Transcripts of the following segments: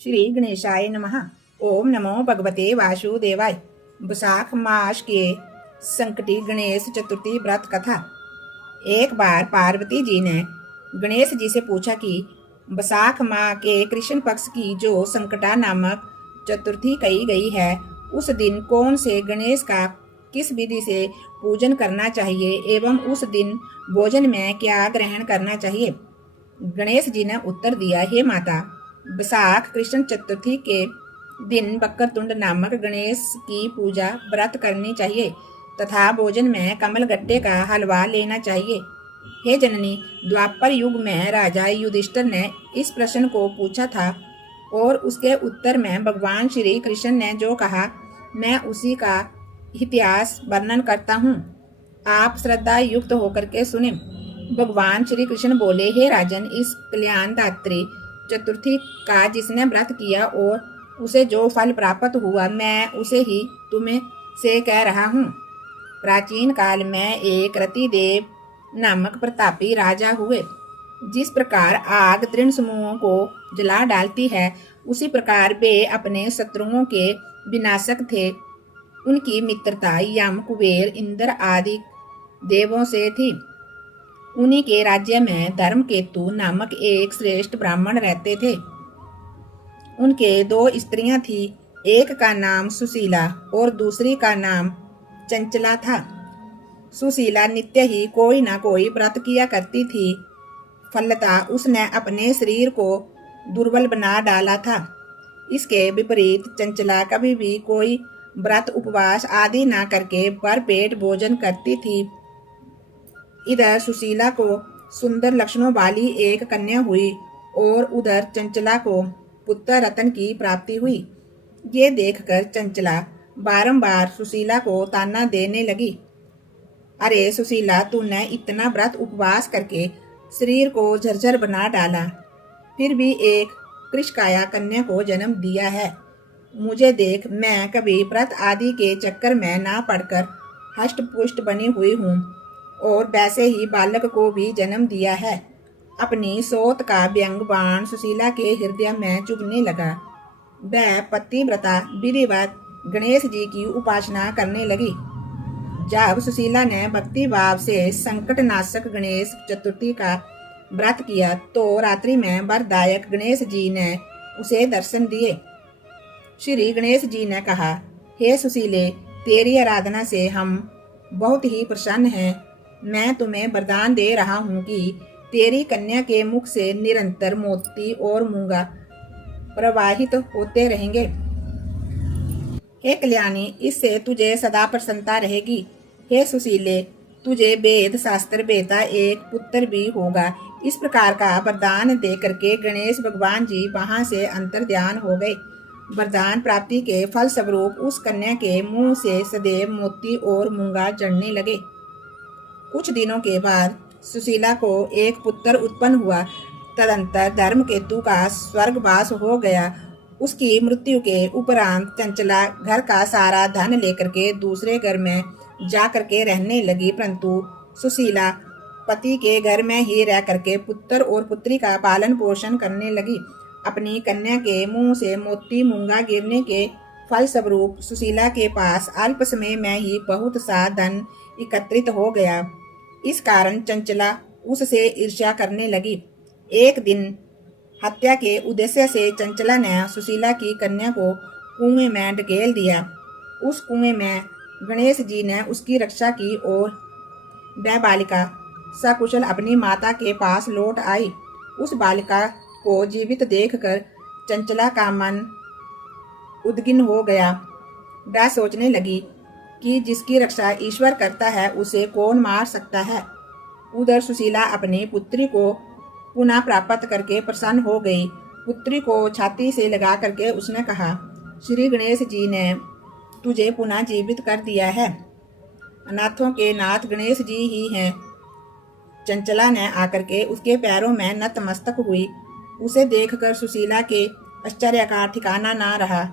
श्री गणेशाय नमः। ओम नमो भगवते वासुदेवाय। वैशाख मास के संकटी गणेश चतुर्थी व्रत कथा। एक बार पार्वती जी ने गणेश जी से पूछा कि वैशाख माह के कृष्ण पक्ष की जो संकटा नामक चतुर्थी कही गई है, उस दिन कौन से गणेश का किस विधि से पूजन करना चाहिए एवं उस दिन भोजन में क्या ग्रहण करना चाहिए। गणेश जी ने उत्तर दिया, हे माता, वैशाख कृष्ण चतुर्थी के दिन बक्करतुंड नामक गणेश की पूजा व्रत करनी चाहिए तथा भोजन में कमल गट्टे का हलवा लेना चाहिए। हे जननी, द्वापर युग में राजा युधिष्ठिर ने इस प्रश्न को पूछा था और उसके उत्तर में भगवान श्री कृष्ण ने जो कहा, मैं उसी का इतिहास वर्णन करता हूँ। आप श्रद्धा युक्त होकर के सुने। भगवान श्री कृष्ण बोले, हे राजन, इस कल्याणदात्री चतुर्थी का जिसने व्रत किया और उसे जो फल प्राप्त हुआ, मैं उसे ही तुम्हें से कह रहा हूँ। प्राचीन काल में एक रतिदेव नामक प्रतापी राजा हुए। जिस प्रकार आग दृढ़ समूहों को जला डालती है, उसी प्रकार वे अपने शत्रुओं के विनाशक थे। उनकी मित्रता यम, कुबेर, इंद्र आदि देवों से थी। उन्हीं के राज्य में धर्मकेतु नामक एक श्रेष्ठ ब्राह्मण रहते थे। उनके दो स्त्रियां थी, एक का नाम सुशीला और दूसरी का नाम चंचला था। सुशीला नित्य ही कोई ना कोई व्रत किया करती थी, फलतः उसने अपने शरीर को दुर्बल बना डाला था। इसके विपरीत चंचला कभी भी कोई व्रत उपवास आदि ना करके भरपेट भोजन करती थी। इधर सुशीला को सुंदर लक्षणों वाली एक कन्या हुई और उधर चंचला को पुत्र रतन की प्राप्ति हुई। ये देखकर चंचला बारंबार सुशीला को ताना देने लगी, अरे सुशीला, तूने इतना व्रत उपवास करके शरीर को झरझर बना डाला, फिर भी एक कृशकाया कन्या को जन्म दिया है। मुझे देख, मैं कभी व्रत आदि के चक्कर में ना पड़कर हष्ट पुष्ट बनी हुई हूँ और वैसे ही बालक को भी जन्म दिया है। अपनी सोत का व्यंग बाण सुशीला के हृदय में चुभने लगा। वह पतिव्रता विधिवत गणेश जी की उपासना करने लगी। जब सुशीला ने भक्ति भाव से संकट नाशक गणेश चतुर्थी का व्रत किया तो रात्रि में वरदायक गणेश जी ने उसे दर्शन दिए। श्री गणेश जी ने कहा, हे सुशीले, तेरी आराधना से हम बहुत ही प्रसन्न हैं। मैं तुम्हें वरदान दे रहा हूँ कि तेरी कन्या के मुख से निरंतर मोती और मूंगा प्रवाहित होते रहेंगे। हे कल्याणी, इससे तुझे सदा प्रसन्नता रहेगी। हे सुशीले, तुझे वेद शास्त्र वेता एक पुत्र भी होगा। इस प्रकार का वरदान दे करके गणेश भगवान जी वहां से अंतर्ध्यान हो गए। वरदान प्राप्ति के फल स्वरूप उस कन्या के मुंह से सदैव मोती और मूंगा जड़ने लगे। कुछ दिनों के बाद सुशीला को एक पुत्र उत्पन्न हुआ। तदंतर धर्मकेतु का स्वर्गवास हो गया। उसकी मृत्यु के उपरांत चंचला घर का सारा धन लेकर के दूसरे घर में जा करके रहने लगी, परंतु सुशीला पति के घर में ही रह करके पुत्र और पुत्री का पालन पोषण करने लगी। अपनी कन्या के मुंह से मोती मूंगा गिरने के फल स्वरूप सुशीला के पास अल्प समय में ही बहुत सा धन एकत्रित हो गया। इस कारण चंचला उससे ईर्ष्या करने लगी। एक दिन हत्या के उद्देश्य से चंचला ने सुशीला की कन्या को कुएं में ढकेल दिया। उस कुएं में गणेश जी ने उसकी रक्षा की और वह बालिका सकुशल अपनी माता के पास लौट आई। उस बालिका को जीवित देखकर चंचला का मन उद्विग्न हो गया। वह सोचने लगी कि जिसकी रक्षा ईश्वर करता है, उसे कौन मार सकता है। उधर सुशीला अपनी पुत्री को पुनः प्राप्त करके प्रसन्न हो गई। पुत्री को छाती से लगा करके उसने कहा, श्री गणेश जी ने तुझे पुनः जीवित कर दिया है। अनाथों के नाथ गणेश जी ही हैं। चंचला ने आकर के उसके पैरों में नतमस्तक हुई। उसे देखकर सुशीला के आश्चर्य का ठिकाना ना रहा।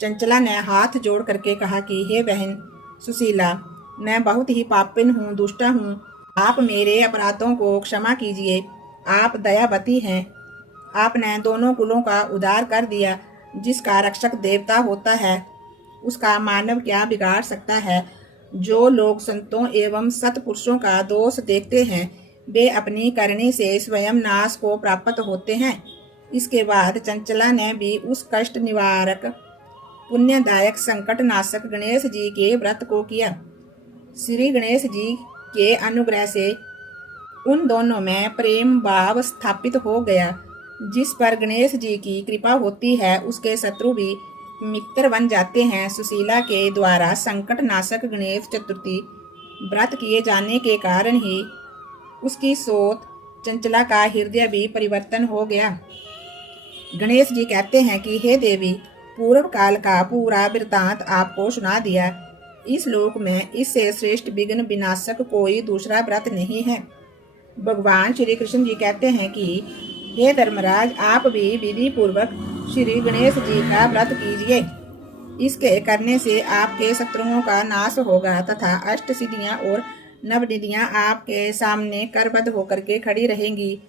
चंचला ने हाथ जोड़ करके कहा कि हे बहन सुशीला, मैं बहुत ही पापिन हूँ, दुष्टा हूँ। आप मेरे अपराधों को क्षमा कीजिए। आप दयावती हैं। आपने दोनों कुलों का उद्धार कर दिया। जिसका रक्षक देवता होता है उसका मानव क्या बिगाड़ सकता है। जो लोग संतों एवं सत्पुरुषों का दोष देखते हैं वे अपनी करनी से स्वयं नाश को प्राप्त होते हैं। इसके बाद चंचला ने भी उस कष्ट निवारक पुण्यदायक संकट नाशक गणेश जी के व्रत को किया। श्री गणेश जी के अनुग्रह से उन दोनों में प्रेम भाव स्थापित हो गया। जिस पर गणेश जी की कृपा होती है उसके शत्रु भी मित्र बन जाते हैं। सुशीला के द्वारा संकट नाशक गणेश चतुर्थी व्रत किए जाने के कारण ही उसकी सोच चंचला का हृदय भी परिवर्तन हो गया। गणेश जी कहते हैं कि हे देवी, पूर्व काल का पूरा वृतांत आपको सुना दिया। इस लोक में इससे श्रेष्ठ विघ्न विनाशक कोई दूसरा व्रत नहीं है। भगवान श्री कृष्ण जी कहते हैं कि हे धर्मराज, आप भी विधि पूर्वक श्री गणेश जी का व्रत कीजिए। इसके करने से आपके शत्रुओं का नाश होगा तथा अष्ट सिद्धियां और नवनिधियां आपके सामने करबद्ध होकर के खड़ी रहेंगी।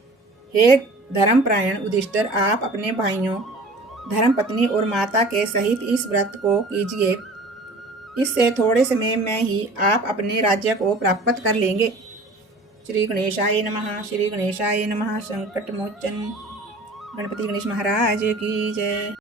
हे धर्मपरायण युधिष्ठिर, आप अपने भाइयों, धर्मपत्नी और माता के सहित इस व्रत को कीजिए। इससे थोड़े समय में ही आप अपने राज्य को प्राप्त कर लेंगे। श्री गणेशाय नमः। श्री गणेशाय नमः। संकट मोचन गणपति गणेश महाराज की जय।